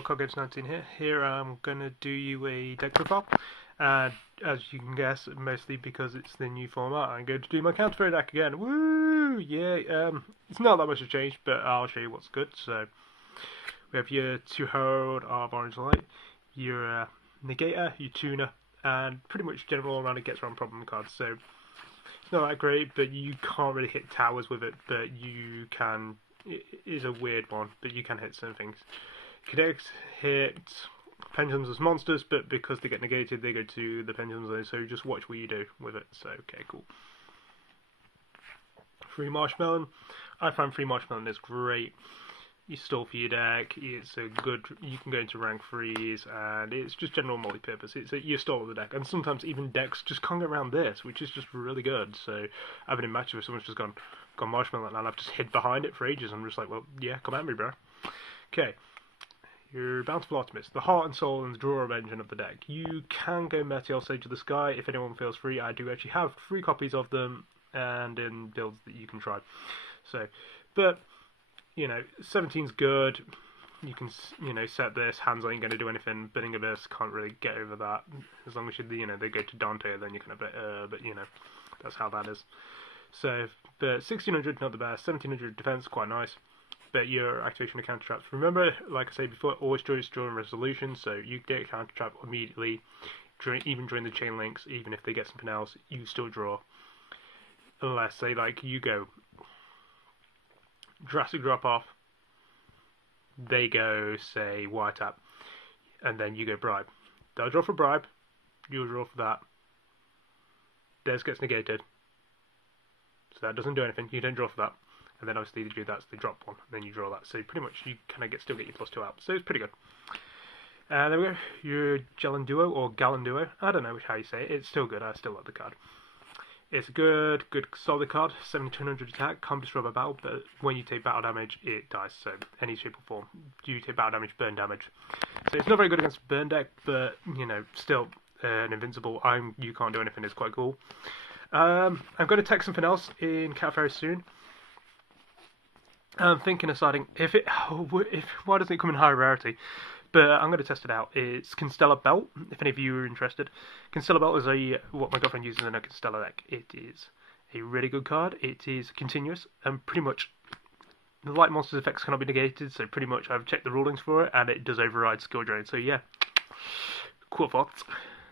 Coggates19 here. Here I'm gonna do you a deck profile, and as you can guess, mostly because it's the new format, I'm going to do my counter deck again. Woo! Yeah. It's not that much has changed, but I'll show you what's good. So we have your 2 Herald of Orange Light, your Negator, your Tuner, and pretty much general all around it gets around problem cards. So it's not that great, but you can't really hit towers with it. But you can. It is a weird one, but you can hit certain things. Cadets hit pendulums as monsters, but because they get negated, they go to the pendulum zone, so just watch what you do with it. So, okay, cool. Free Marshmallow. I find Free Marshmallow is great. You stall for your deck, it's a good, you can go into rank 3s, and it's just general multi-purpose. You stall the deck, and sometimes even decks just can't get around this, which is just really good. So, I've been in matches where someone's just gone Marshmallow, and I've just hid behind it for ages. I'm just like, well, yeah, come at me, bro. Okay. Your Bountiful Optimist, the heart and soul and the draw engine of the deck. You can go Meteor Sage of the Sky if anyone feels free. I do actually have 3 copies of them, and in builds that you can try. So, but, 17's good. You can, set this. Hands ain't going to do anything. Burning Abyss can't really get over that. As long as they go to Dante, then you can but that's how that is. So, but 1600, not the best. 1700 defense, quite nice. But your activation of counter traps. Remember, like I said before, always draw during resolution, so you get a counter trap immediately, even during the chain links, even if they get something else, you still draw. Unless, say, like, you go drastic drop off, they go, say, wire tap, and then you go bribe. They'll draw for bribe, you'll draw for that. Theirs gets negated, so that doesn't do anything, you don't draw for that. And then obviously that's the drop one, and then you draw that. So pretty much you kind of still get your +2 out. So it's pretty good. There we go. Your Gallon Duo or Gallon Duo. I don't know how you say it. It's still good. I still like the card. It's a good solid card. 7200 attack. Can't destroy by battle, but when you take battle damage, it dies. So any shape or form. You take battle damage, burn damage. So it's not very good against burn deck, but still an invincible. You can't do anything is quite cool. I'm going to take something else in Cat Fairy soon. I'm thinking of deciding why doesn't it come in higher rarity? But I'm going to test it out. It's Constellar Belt, if any of you are interested. Constellar Belt is what my girlfriend uses in a Constellar deck. It is a really good card. It is continuous, and pretty much the light monsters effects cannot be negated, so pretty much I've checked the rulings for it, and it does override skill drain. So yeah, Quillforts.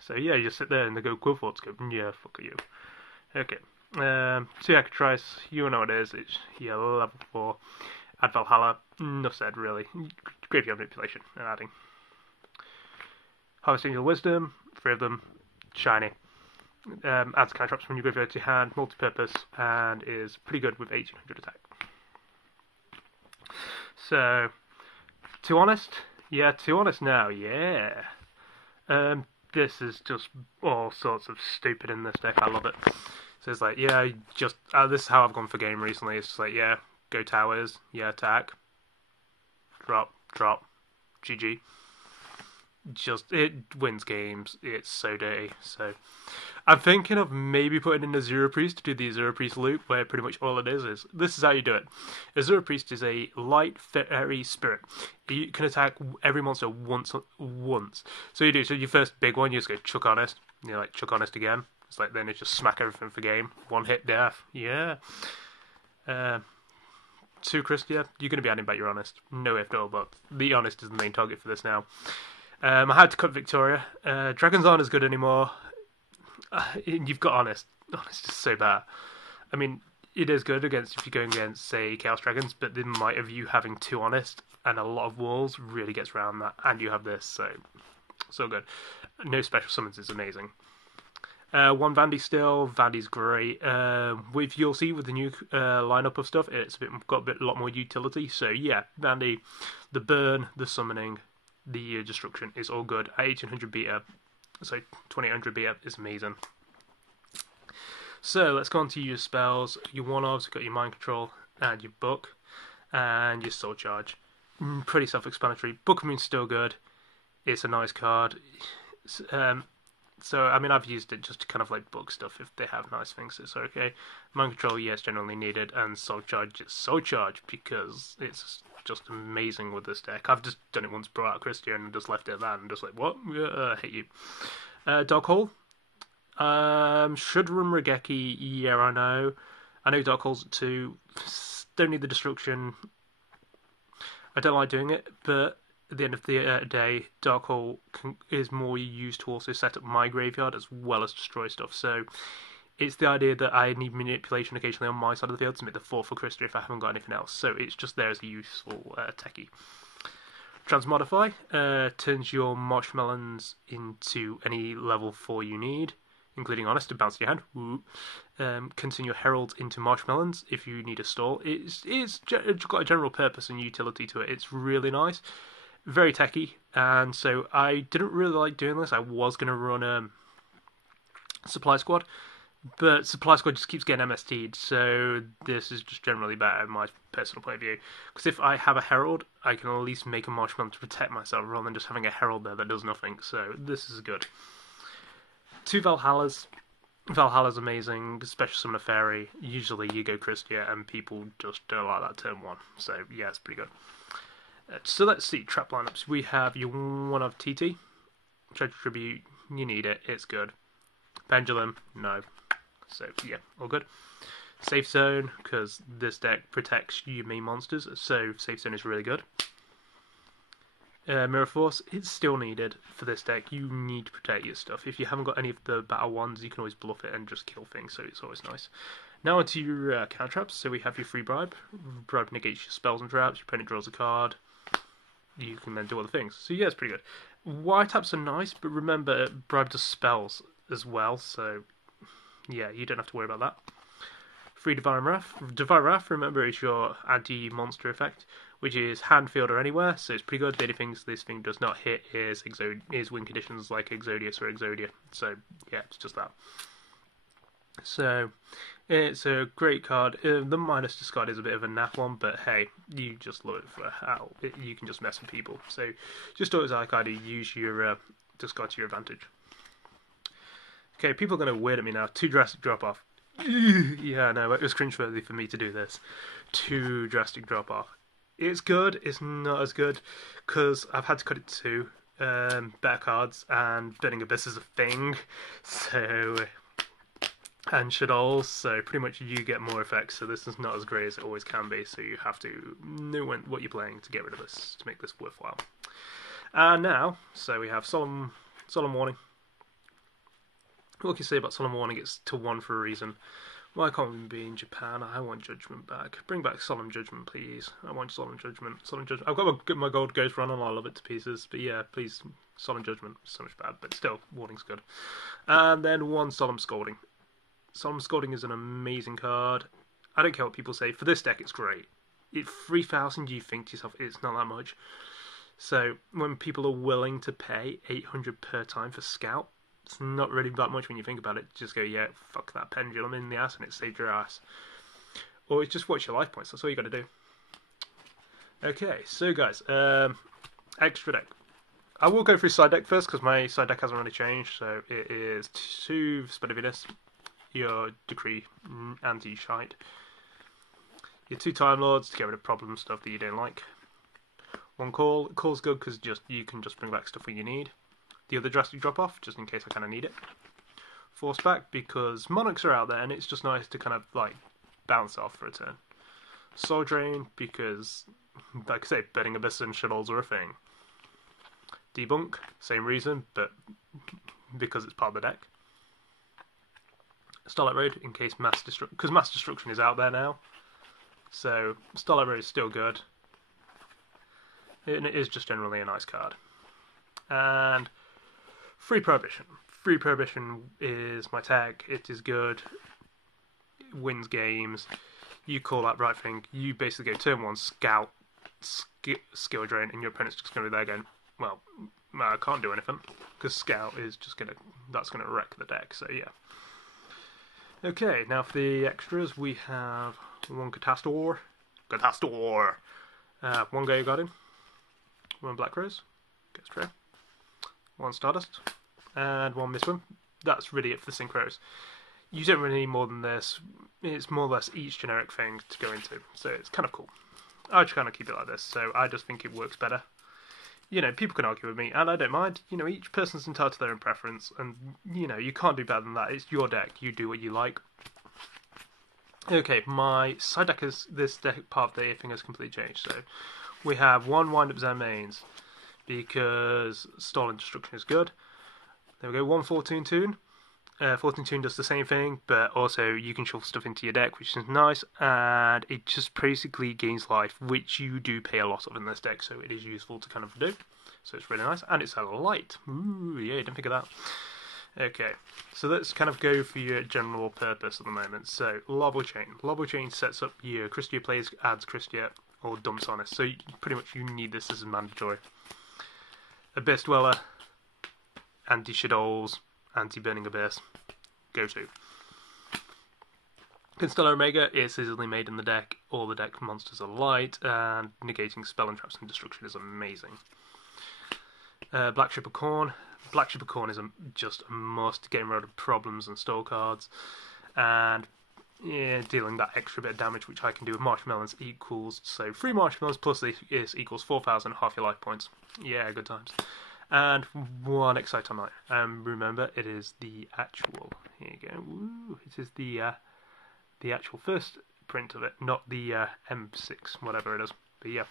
So yeah, you just sit there and they go Quillforts, go, yeah, fuck you. Okay. 2 Echotrice, you know what it is, it's level 4. Add Valhalla, enough said really. Graveyard Manipulation and adding. Harvest Angel Wisdom, 3 of them, shiny. Adds counter traps from your graveyard to hand, multi-purpose, and is pretty good with 1800 attack. So, Too Honest? Yeah, Too Honest now, yeah. This is just all sorts of stupid in this deck, I love it. So it's like, yeah, this is how I've gone for game recently. It's just like, yeah, go towers, yeah, attack, drop, GG. It wins games. It's so dirty. So I'm thinking of maybe putting in a Azura Priest to do the Azura Priest loop, where pretty much all it is this is how you do it. Azura Priest is a light fairy spirit. You can attack every monster once. So you do. So your first big one, you just go Chuck Honest. You're like Chuck Honest again. It's like then it's just smack everything for game. 1-hit death. Yeah. 2 Christia, you're going to be adding back your Honest. No if no, but the Honest is the main target for this now. I had to cut Victoria. Dragons aren't as good anymore. You've got Honest. Honest is so bad. I mean, it is good if you're going against, say, Chaos Dragons, but the might of you having 2 Honest and a lot of walls really gets around that. And you have this, so good. No special summons is amazing. 1 Vandy still. Vandy's great. You'll see with the new lineup of stuff, it's got a lot more utility. So yeah, Vandy, the burn, the summoning, the destruction is all good. 1800 beta, so 2800 beta is amazing. So let's go on to your spells. Your one-offs, you've got your Mind Control and your Book and your Soul Charge. Pretty self-explanatory. Book of Moon's still good. It's a nice card. So, I mean, I've used it just to kind of like book stuff if they have nice things, it's okay. Mind Control, yes, generally needed, and Soul Charge is Soul Charge because it's just amazing with this deck. I've just done it once, brought out Christian and just left it at that, and just like, what? I hate you. Dark Hole. Should run Regeki, yeah, I know. I know Dark Hole's at 2. Don't need the destruction. I don't like doing it, but at the end of the day, Dark Hole is more used to also set up my graveyard as well as destroy stuff. So it's the idea that I need manipulation occasionally on my side of the field to make the 4 for Christian if I haven't got anything else. So it's just there as a useful techie. Transmodify turns your marshmallows into any level 4 you need, including Honest to bounce your hand. Can turn your heralds into marshmallows if you need a stall. It's got a general purpose and utility to it. It's really nice, very techy, and so I didn't really like doing this. I was going to run Supply Squad, but Supply Squad just keeps getting MST'd, so this is just generally better in my personal point of view. Because if I have a Herald, I can at least make a Marshmallow to protect myself rather than just having a Herald there that does nothing, so this is good. 2 Valhallas. Valhalla's amazing, Special Summon a Fairy. Usually you go Christia and people just don't like that turn 1, so yeah, it's pretty good. So let's see, trap lineups. We have your 1 of TT. Treasure Tribute, you need it, it's good. Pendulum, no. So yeah, all good. Safe Zone, because this deck protects your main monsters, so Safe Zone is really good. Mirror Force, it's still needed for this deck. You need to protect your stuff. If you haven't got any of the battle ones, you can always bluff it and just kill things, so it's always nice. Now onto your counter traps. So we have your free Bribe. Bribe negates your spells and traps. Your opponent draws a card. You can then do other things. So yeah, it's pretty good. White taps are nice, but remember, Bribe does spells as well, so yeah, you don't have to worry about that. Free Divine Wrath. Divine Wrath, remember, is your anti-monster effect, which is hand, field, or anywhere, so it's pretty good. The only things this thing does not hit is win conditions like Exodius or Exodia, so yeah, it's just that. So it's a great card. The minus discard is a bit of a naff one, but hey, you just love it for how you can just mess with people. So just always like I do, use your discard to your advantage. Okay, people are going to weird at me now. 2 drastic drop off. Yeah, no, it was cringeworthy for me to do this. 2 drastic drop off. It's good, it's not as good, because I've had to cut it to better cards, and Burning Abyss is a thing, so, and Shadows, so pretty much you get more effects, so this is not as great as it always can be, so you have to know what you're playing to get rid of this, to make this worthwhile. And now, so we have Solemn Warning. What can you say about Solemn Warning? It's to 1 for a reason. Why can't we be in Japan? I want Judgment back. Bring back Solemn Judgment, please. I want Solemn Judgment. Solemn Judgment. I've got my gold Ghost Run and I love it to pieces. But yeah, please, Solemn Judgment. So much bad, but still, Warning's good. And then 1 Solemn Scolding. Solemn Scolding is an amazing card. I don't care what people say. For this deck, it's great. 3,000, you think to yourself, it's not that much. So when people are willing to pay 800 per time for Scout, it's not really that much when you think about it. Just go, yeah, fuck that pendulum in the ass, and it saved your ass. Or just watch your life points. That's all you got to do. Okay, so guys, extra deck. I will go through side deck first because my side deck hasn't really changed. So it is 2 Spider Venus, your Decree anti-shite, your 2 Time Lords to get rid of problem stuff that you don't like. 1 Call. Call's good because you can just bring back stuff when you need. The other drastic drop off, just in case I kind of need it. Force back, because Monarchs are out there and it's just nice to kind of like bounce off for a turn. Soul Drain, because, like I say, Burning Abyss and Shadows are a thing. Debunk, same reason, but because it's part of the deck. Starlight Road, in case Mass Destruction, because Mass Destruction is out there now. So Starlight Road is still good. And it is just generally a nice card. And Free Prohibition. Free Prohibition is my tag. It is good. It wins games. You call that right thing. You basically go turn 1, Scout, skill drain, and your opponent's just going to be there going, well, I can't do anything. Because Scout is just going to, that's going to wreck the deck, so yeah. Okay, now for the extras, we have 1 Catastor. 1 Gaia Guardian. 1 Black Rose. Gets Trail. 1 Stardust, and 1 Mistwim. That's really it for the Synchros. You don't really need more than this. It's more or less each generic thing to go into, so it's kind of cool. I just kind of keep it like this, so I just think it works better. You know, people can argue with me, and I don't mind. You know, each person's entitled to their own preference, and, you know, you can't do better than that. It's your deck. You do what you like. Okay, my side deck is, this deck part of the thing has completely changed. So, we have one Wind-Up Zen Mains, because Stall and Destruction is good. There we go, one Fortune Tune. Fortune Tune does the same thing, but also you can shuffle stuff into your deck, which is nice, and it just basically gains life, which you do pay a lot of in this deck, so it is useful to kind of do. So it's really nice, and it's a light. Ooh, yeah, didn't think of that. Okay, so let's kind of go for your general purpose at the moment. So, Lobble Chain. Lobble Chain sets up your Christia plays, adds Christia, or dumps Honest. So pretty much you need this as mandatory. Abyss Dweller, Anti-Shadows, Anti-Burning Abyss. Go to. Constellar Omega is easily made in the deck. All the deck monsters are light, and negating spell and traps and destruction is amazing. Black Ship of Corn. Black Ship of Corn is just a must, getting rid of problems and stall cards, and yeah, dealing that extra bit of damage, which I can do with Marshmallows equals, so 3 Marshmallows plus this equals 4,000, half your life points. Yeah, good times. And 1 Excite on night. Remember, it is the actual. Here you go. Woo, it is the actual first print of it, not the M6, whatever it is. But yeah,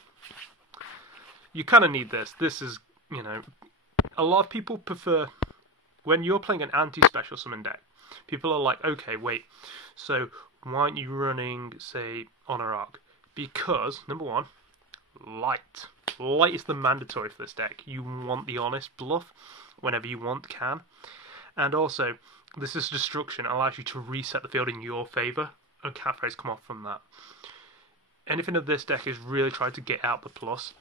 you kind of need this. This is, you know, a lot of people prefer when you're playing an anti-special summon deck. People are like, okay, wait, so why aren't you running, say, Honor Arc? Because number one, light. Light is the mandatory for this deck. You want the Honest bluff whenever you want, can. And also, this is Destruction. It allows you to reset the field in your favour, and cat phrase come off from that. Anything of this deck is really trying to get out the plus.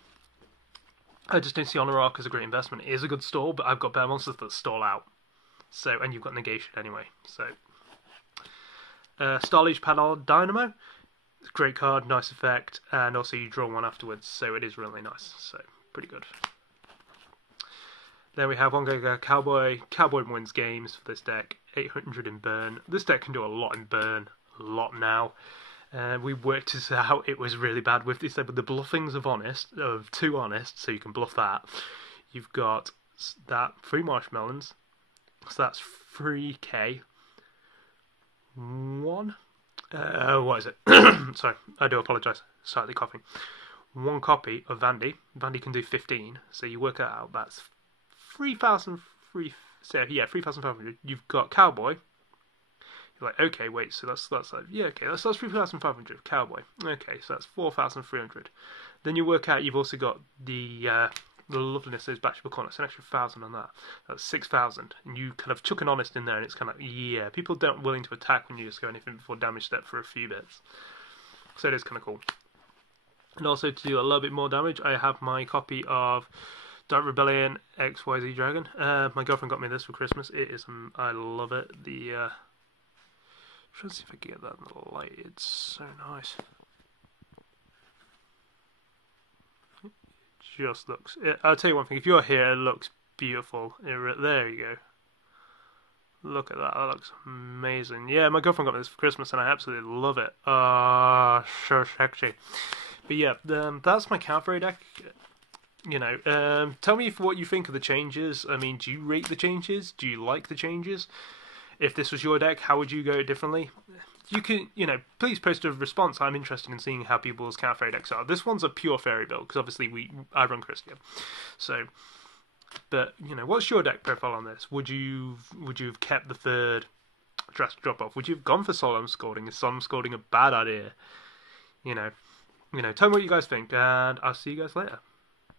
I just don't see Honor Arc as a great investment. It is a good stall, but I've got better monsters that stall out. So, and you've got negation anyway. So, Starliege Paddle Dynamo. Great card, nice effect, and also you draw one afterwards, so it is really nice. So, pretty good. Then we have One Go Cowboy. Cowboy wins games for this deck. 800 in burn. This deck can do a lot in burn. A lot now. We worked this out. It was really bad with this, but the bluffings of 2 Honest, so you can bluff that. You've got that 3 Marshmallows, so that's 3k. 1. What is it? Sorry, I do apologise. Slightly coughing. 1 copy of Vandy. Vandy can do 15, so you work that out. That's 3,003. So yeah, 3,500. You've got Cowboy. You're like, okay, wait, so that's like, yeah, okay, that's 3,500. Cowboy. Okay, so that's 4,300. Then you work out you've also got the loveliness of those Black Ship of Corn. It's an extra 1,000 on that. That's 6,000. And you kind of chuck an Honest in there, and it's kind of like, yeah, people don't willing to attack when you just go anything before damage step for a few bits. So it is kind of cool. And also to do a little bit more damage, I have my copy of Dark Rebellion XYZ Dragon. My girlfriend got me this for Christmas. It is, I love it. I'm trying to see if I can get that in the light. It's so nice. Just looks. I'll tell you one thing. If you're here, it looks beautiful. There you go. Look at that. That looks amazing. Yeah, my girlfriend got me this for Christmas, and I absolutely love it. So sexy. But yeah, that's my Cavalry deck. You know, tell me what you think of the changes. I mean, do you rate the changes? Do you like the changes? If this was your deck, how would you go differently? You can, you know, please post a response. I'm interested in seeing how people's Cat Fairy decks are. This one's a pure fairy build, because obviously I run Christia. So, but, you know, what's your deck profile on this? Would you have kept the 3rd drastic drop-off? Would you have gone for Solemn Scalding? Is Solemn Scalding a bad idea? You know, tell me what you guys think, and I'll see you guys later.